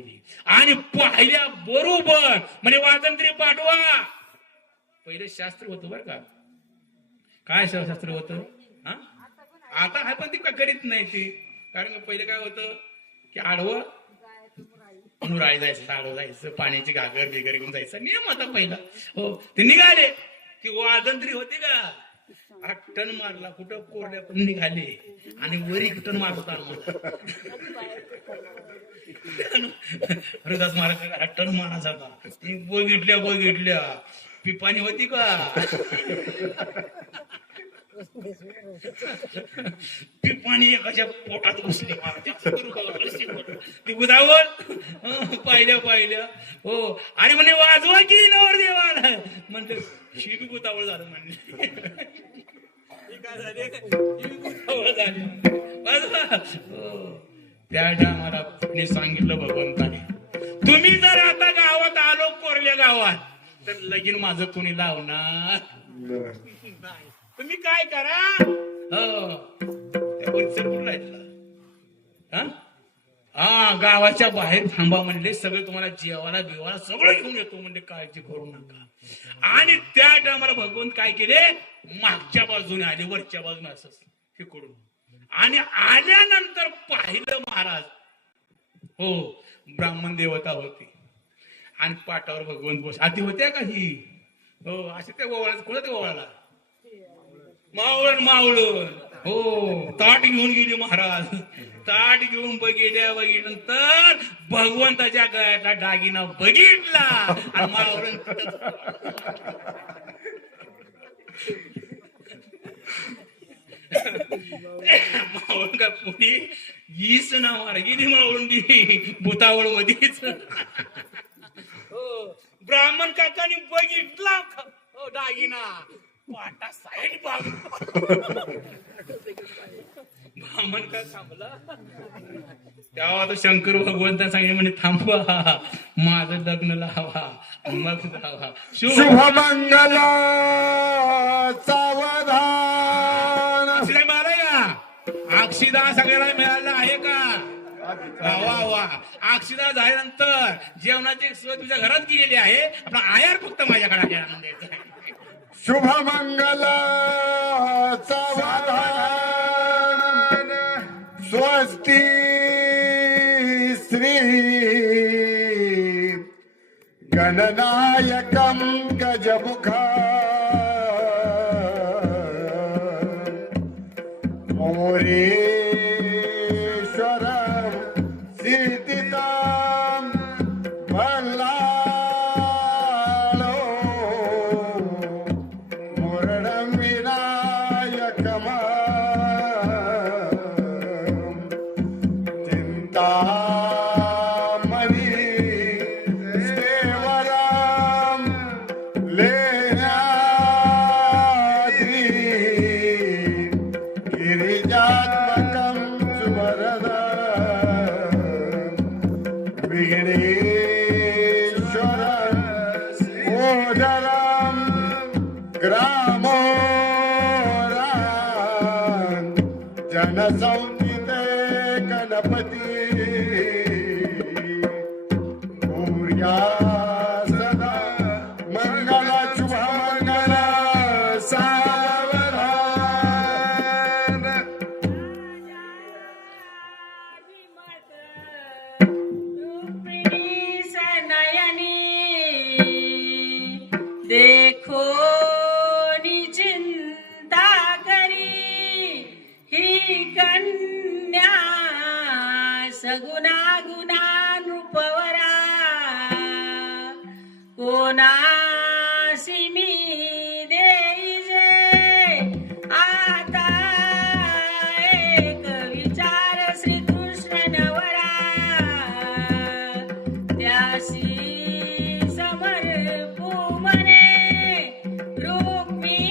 पाहिली आणि पाहिल्या बरोबर म्हणजे वाजंत्री पाठवा. पहिले शास्त्र होतं बरं का. काय शास्त्र होतं हा आता हा पण ती का करीत नाही ती. कारण पहिले काय होतं की आडवं मुराळी जायचं, आडवं जायचं, पाण्याची घागर बिगर घेऊन जायचं नियम होता पहिला. हो ते निघाले की वाजंत्री होते का टन मारला कुठं कोरड्या पण निघाले आणि वरी टन मारत हरिदास महाराज टन मारायचा का बघितल्या पिपाणी होती का पिपाणी एकाच्या पोटात घुसली ती गुदावल पाहिल्या हो आणि म्हणे वाजवा की नवर देवाला म्हणते शिबी गुतावळ झालं म्हणले. काय झाले गुतावळ झाले त्या टायमाला सांगितलं भगवंताने तुम्ही जर आता गावात आलो कोरल्या गावात तर लगीन माझं कोणी लावणार तुम्ही काय करा. हा गावाच्या बाहेर थांबा म्हणले सगळे तुम्हाला जेवायला बिवाला सगळं घेऊन येतो म्हणजे काळजी करू नका. आणि त्या टायमाला भगवंत काय केले मागच्या बाजूने आले वरच्या बाजूने असं हे करून आणि आल्यानंतर पाहिलं महाराज हो ब्राह्मण देवता होती आणि पाटावर भगवंत बस आधी होत्या का ही हो असे ते ओवाळायचं कोणा ते ओवाळला मावळण हो ताट घेऊन गेली महाराज. ताट घेऊन बघितल्यानंतर भगवंताच्या गळ्यातला दागिना बघितला आणि मावळण मावळण का पुढे हीच ना मार गेली मावळून बी भूतावळ मध्येच. हो ब्राह्मण काकाने बघितला हो दागिना पाटा साईड ब्राह्मण का थांबला. तेव्हा तो शंकर भगवंता सांगितले म्हणे थांबवा माझं लग्न लावा मग जावा. शुभमंगल सावधान. अक्षिदा मिळाला का अक्षिदा सगळ्याला मिळाला आहे का वा वा. अक्षिदा झाल्यानंतर जेवणाची सोय तुझ्या घरात केलेली आहे पण आयार फक्त माझ्याकडे आणून द्यायचं आहे. शुभमंगल सावधान. स्वस्ती श्री गणनायकं गजमुखा मोरेश्वरं सिद्धिदां भल्लालो मुरणं विनायकम् जनसंहिते गणपती भूर्या सदा मंगल शुभमंगल सावधान. देखो कन्या सगुना गुणा नृपवरा कोणासी मी देईजे आता एक विचार श्रीकृष्ण नवरा त्यासी समर्पू मने रुक्मी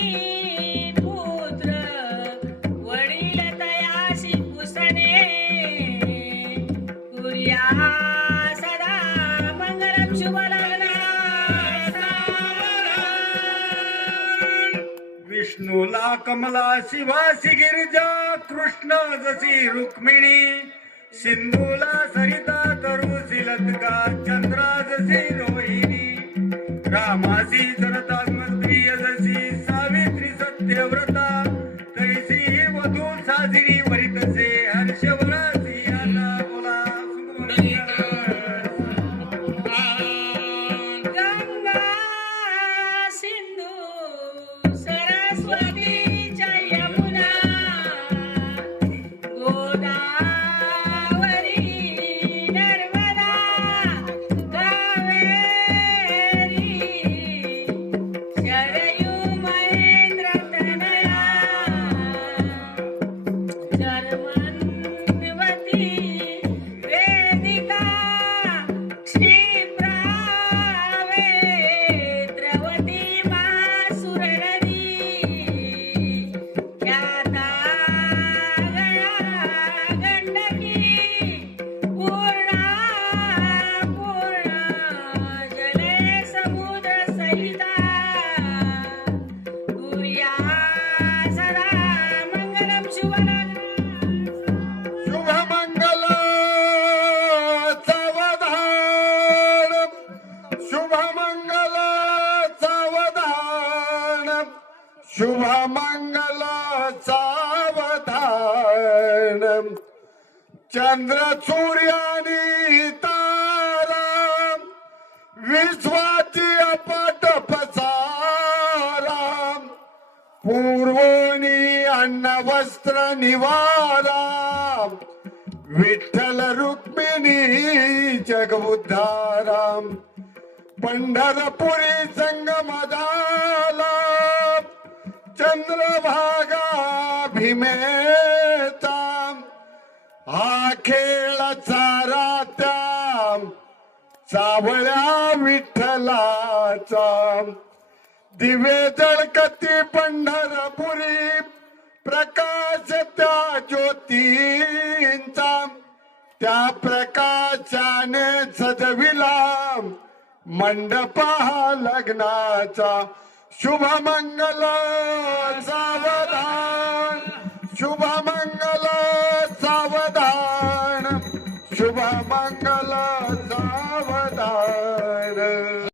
पुत्र सदा मंगलम शुभ लग्न. विष्णूला कमला शिवासी गिरिजा कृष्ण जशी रुक्मिणी सिंधूला सरिता तरू सिलतका चंद्रा जशी रोहिणी रामासी सरतात्मस्त्री यशस्वी सावित्री सत्यव्रता तैसी वधू साजरी वरितसे हर्षवरासी आता बोला गंगा सिंधू सरस्वतीच्या यमुना गोदावरी नर्मदा कावेरी शरयू महेंद्र तनया धर्मन्वती वेदिका श्रीप्रावेत्रवती मासुरनदी ख्याता गया गंडकी पूर्णा जले समुद्र सहिता कुर्या सदा मंगलम शुभनम शुभमंगल सावधान शुभमंगल सावधान शुभमंगल सावधान चंद्र सूर्यानी तारा विश्वाची अपाट पसारा पूर्वोनी अन्न वस्त्र निवारा विठ्ठल रुक्मिणी जगबुद्धारा पंढरपुरी संगम झाला चंद्रभागा भीमेचा हा खेळ चारा त्या सावळ्या विठ्ठलाचा दिवे जळकती पंढरपुरी प्रकाश त्या ज्योतींचा त्या प्रकाशाने सजविला मंडपा लग्नाचा शुभमंगल सावधान शुभमंगल